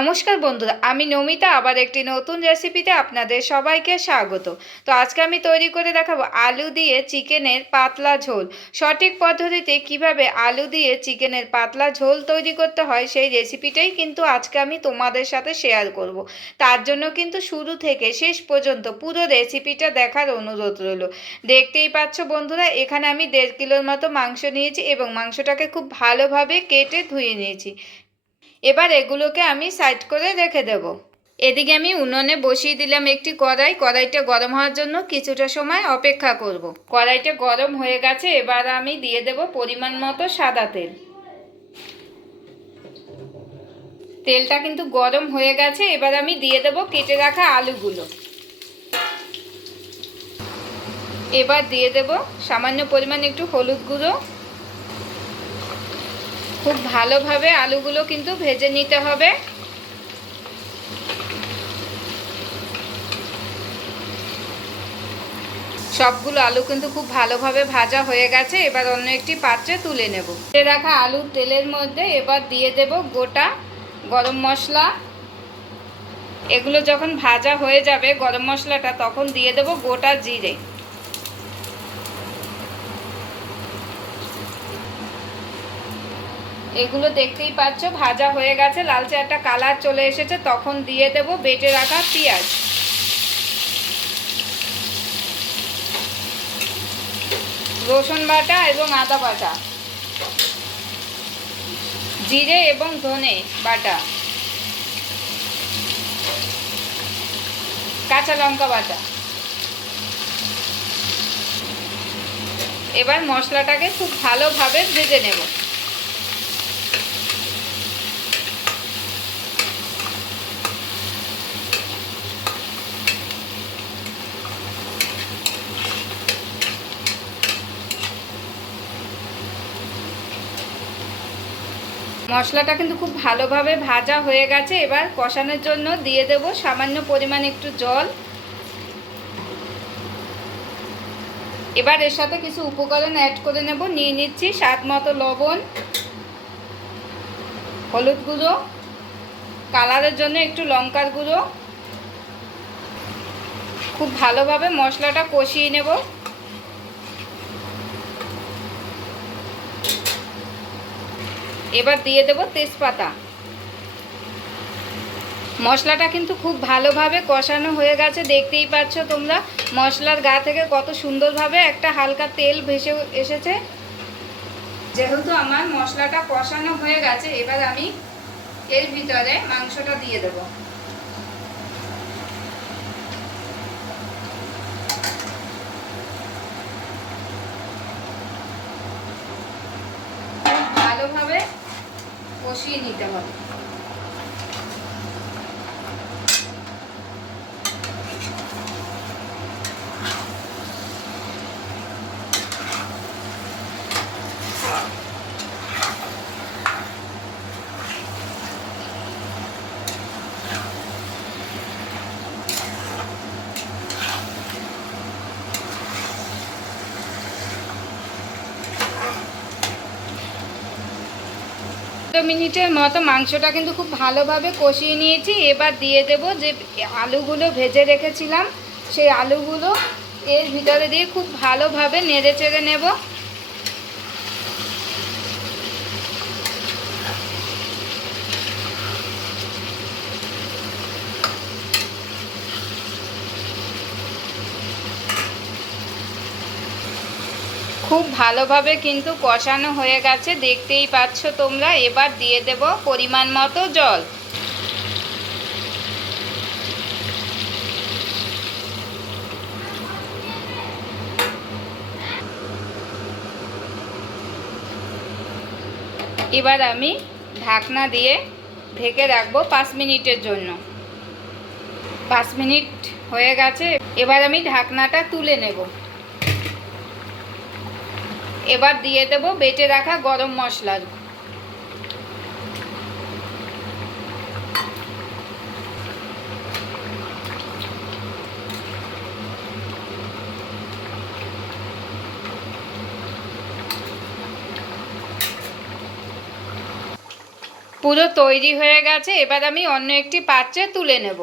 নমস্কার বন্ধুরা, আমি নমিতা আবার একটি নতুন রেসিপিতে আপনাদের সবাইকে স্বাগত। তো আজকে আমি তৈরি করে দেখাবো আলু দিয়ে চিকেনের পাতলা ঝোল। সঠিক পদ্ধতিতে কিভাবে আলু দিয়ে চিকেনের পাতলা ঝোল তৈরি করতে হয় সেই রেসিপিটাই কিন্তু আজকে আমি তোমাদের সাথে শেয়ার করব। তার জন্য কিন্তু শুরু থেকে শেষ পর্যন্ত পুরো রেসিপিটা দেখার অনুরোধ রইল। দেখতেই পাচ্ছ বন্ধুরা, এখানে আমি 1.5 কিলোর মতো মাংস নিয়েছি এবং মাংসটাকে খুব ভালোভাবে কেটে ধুয়ে নিয়েছি। এবার এগুলোকে আমি সাইড করে রেখে দেব। এদিকে আমি উনুনে বসিয়ে দিলাম একটি কড়াই। কড়াইটা গরম হওয়ার জন্য কিছুটা সময় অপেক্ষা করব। কড়াইটা গরম হয়ে গেছে, এবার আমি দিয়ে দেব পরিমাণ মতো সাদা তেল। তেলটা কিন্তু গরম হয়ে গেছে, এবার আমি দিয়ে দেব কেটে রাখা আলুগুলো। এবার দিয়ে দেব সামান্য পরিমাণ একটু হলুদ গুঁড়ো। খুব ভালোভাবে আলুগুলো কিন্তু ভেজে নিতে হবে। সবগুলো আলু কিন্তু খুব ভালোভাবে ভাজা হয়ে গেছে, এবার অন্য একটি পাত্রে তুলে নেব। ভেজে রাখা আলুর তেলের মধ্যে এবার দিয়ে দেব গোটা গরম মশলা। এগুলো যখন ভাজা হয়ে যাবে গরম মশলাটা, তখন দিয়ে দেব গোটা জিরে। এগুলো দেখতেই পাচ্ছ ভাজা হয়ে গেছে, লালচে একটা কালার চলে এসেছে, তখন দিয়ে দেব বেটে রাখা পেঁয়াজ, রসুন বাটা এবং আদা বাটা, জিরে এবং ধনে বাটা, কাঁচা লঙ্কা বাটা। এবার মশলাটাকে খুব ভালোভাবে ভেজে নেব। মশলাটা কিন্তু খুব ভালোভাবে ভাজা হয়ে গেছে, এবার কষানোর জন্য দিয়ে দেব সামান্য পরিমাণ একটু জল। এবার এর সাথে কিছু উপকরণ অ্যাড করে নেব। নিয়ে নিচ্ছি স্বাদ মতো লবণ, হলুদ গুঁড়ো, কালারের জন্য একটু লঙ্কার গুঁড়ো। খুব ভালোভাবে মশলাটা কষিয়ে নেব। এবার দিয়ে দেব তেজপাতা। মশলাটা কিন্তু খুব ভালোভাবে কষানো হয়ে গেছে, দেখতেই পাচ্ছ তোমরা মশলার গা থেকে কত সুন্দরভাবে একটা হালকা তেল ভেসে এসেছে। যেহেতু আমার মশলাটা কষানো হয়ে গেছে, এবার আমি এর ভিতরে মাংসটা দিয়ে দেব। ভালোভাবে কষিয়ে নিতে হবে। মিনিটের মতো মাংসটা কিন্তু খুব ভালোভাবে কষিয়ে নিয়েছি। এবার দিয়ে দেব যে আলুগুলো ভেজে রেখেছিলাম, সেই আলুগুলো এর ভিতরে দিয়ে খুব ভালোভাবে নেড়ে চেড়ে নেব। খুব ভালোভাবে কিন্তু কষানো হয়ে গেছে, দেখতেই পাচ্ছ তোমরা। এবার দিয়ে দেব পরিমাণ মতো জল। এবার আমি ঢাকনা দিয়ে ঢেকে রাখবো 5 মিনিটের জন্য। 5 মিনিট হয়ে গেছে, এবার আমি ঢাকনাটা তুলে নেব। এবার দিয়ে দেব বেটে রাখা গরম মশলা। পুরো তৈরি হয়ে গেছে, এবার আমি অন্য একটি পাত্রে তুলে নেব।